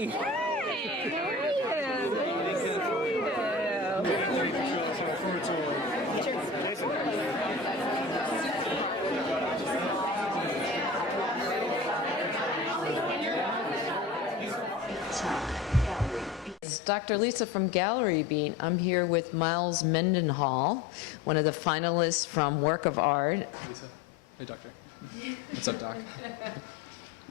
Hey! It's Dr. Lisa from GalleryBeat. I'm here with Miles Mendenhall, one of the finalists from Work of Art. Lisa. Hey, doctor. What's up, doc?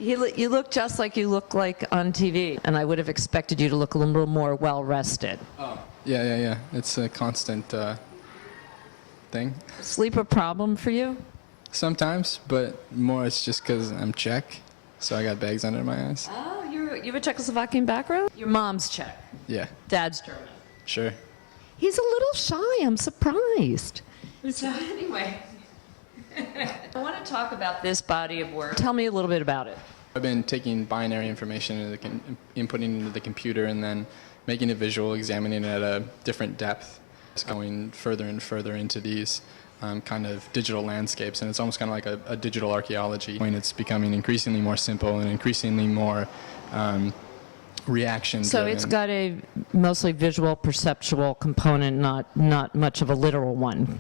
You look just like you look like on TV, and I would have expected you to look a little more well-rested. Oh. Yeah. It's a constant thing. Sleep a problem for you? Sometimes, but more it's just because I'm Czech, so I got bags under my eyes. Oh, you have a Czechoslovakian background? Your mom's Czech. Yeah. Dad's German. Sure. He's a little shy. I'm surprised. So anyway, I want to talk about this body of work. Tell me a little bit about it. I've been taking binary information into inputting into the computer and then making it visual, examining it at a different depth. It's going further and further into these kind of digital landscapes, and it's almost kind of like a digital archaeology. When it's becoming increasingly more simple and increasingly more reaction. So it's got a mostly visual, perceptual component, not much of a literal one.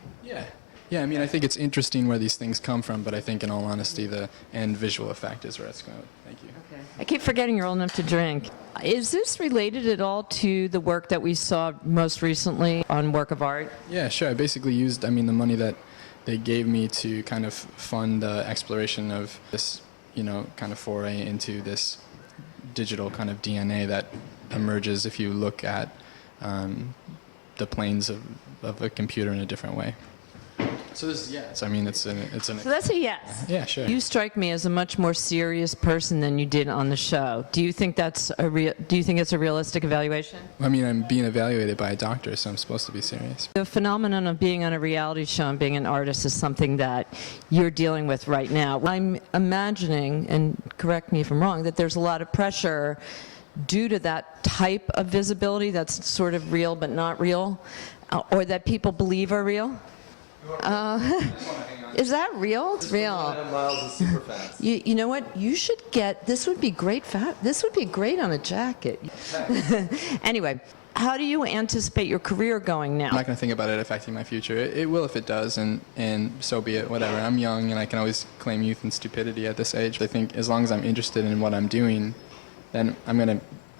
Yeah, I mean, I think it's interesting where these things come from, but I think in all honesty, the end visual effect is where it's going. Thank you. Okay. I keep forgetting you're old enough to drink. Is this related at all to the work that we saw most recently on Work of Art? Yeah, sure. I basically used, the money that they gave me to kind of fund the exploration of this, kind of foray into this digital kind of DNA that emerges if you look at the planes of a computer in a different way. So this is yes. So that's a yes. Yeah, sure. You strike me as a much more serious person than you did on the show. Do you think it's a realistic evaluation? I'm being evaluated by a doctor, so I'm supposed to be serious. The phenomenon of being on a reality show and being an artist is something that you're dealing with right now. I'm imagining, and correct me if I'm wrong, that there's a lot of pressure due to that type of visibility that's sort of real but not real, or that people believe are real. Is that real? It's real. Miles is super fast. You know what? You should get, this would be great this would be great on a jacket. Anyway, how do you anticipate your career going now? I'm not going to think about it affecting my future. It will if it does, and so be it, whatever. I'm young, and I can always claim youth and stupidity at this age. I think as long as I'm interested in what I'm doing, then I'm going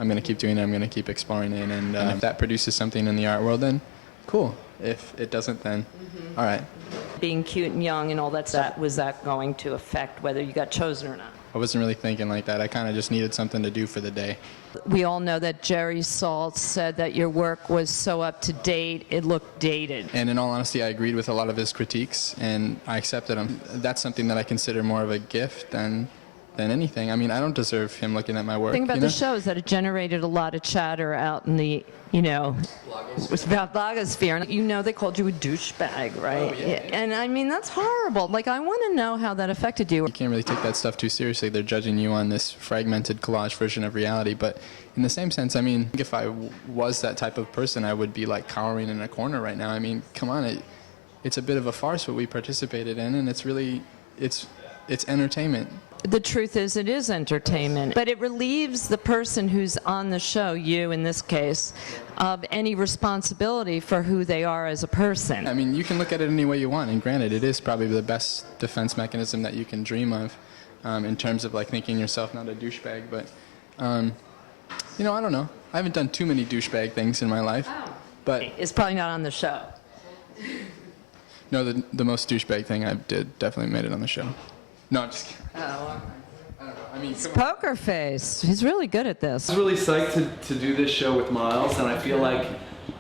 to keep doing it. I'm going to keep exploring it, and if that produces something in the art world, then cool. If it doesn't, then all right. Being cute and young and all that, was that going to affect whether you got chosen or not? I wasn't really thinking like that. I kind of just needed something to do for the day. We all know that Jerry Saltz said that your work was so up to date, it looked dated. And in all honesty, I agreed with a lot of his critiques, and I accepted them. That's something that I consider more of a gift than anything. I don't deserve him looking at my work. The thing about the show is that it generated a lot of chatter out in the, it's about blogosphere. They called you a douchebag, right? Oh, yeah. And that's horrible. I want to know how that affected you. You can't really take that stuff too seriously. They're judging you on this fragmented collage version of reality. But in the same sense, if I was that type of person, I would be cowering in a corner right now. Come on, it's a bit of a farce what we participated in, and it's really, it's entertainment. The truth is, it is entertainment, but it relieves the person who's on the show, you in this case, of any responsibility for who they are as a person. You can look at it any way you want, and granted, it is probably the best defense mechanism that you can dream of in terms of thinking yourself not a douchebag, but, I don't know. I haven't done too many douchebag things in my life, but... It's probably not on the show. No, the most douchebag thing I did definitely made it on the show. No, I'm just kidding. Oh, I don't know. It's poker face. He's really good at this. I was really psyched to do this show with Miles, and I feel like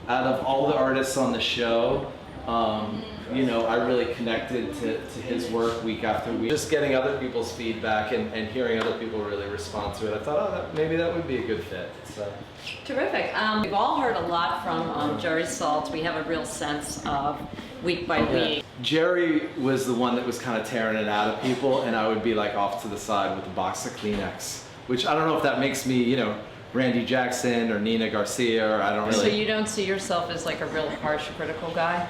out of all the artists on the show, I really connected to his work week after week. Just getting other people's feedback and hearing other people really respond to it, I thought, maybe that would be a good fit. So. Terrific. We've all heard a lot from Jerry Saltz. We have a real sense of week by week. Jerry was the one that was kind of tearing it out of people, and I would be off to the side with a box of Kleenex, which I don't know if that makes me, Randy Jackson or Nina Garcia, or I don't really. So you don't see yourself as a real harsh, critical guy?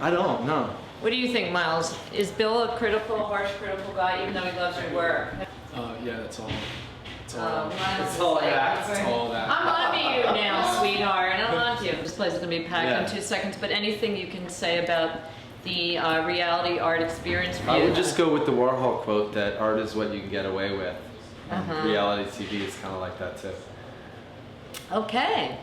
I don't, no. What do you think, Miles? Is Bill a harsh, critical guy, even though he loves your work? Yeah, that's all It's all act. It's all that. I'm on to you now, sweetheart. I'm on to you. This place is going to be packed Yeah. in 2 seconds, but anything you can say about the reality art experience for I you? would just go with the Warhol quote that art is what you can get away with. Uh-huh. Reality TV is kind of like that too. Okay.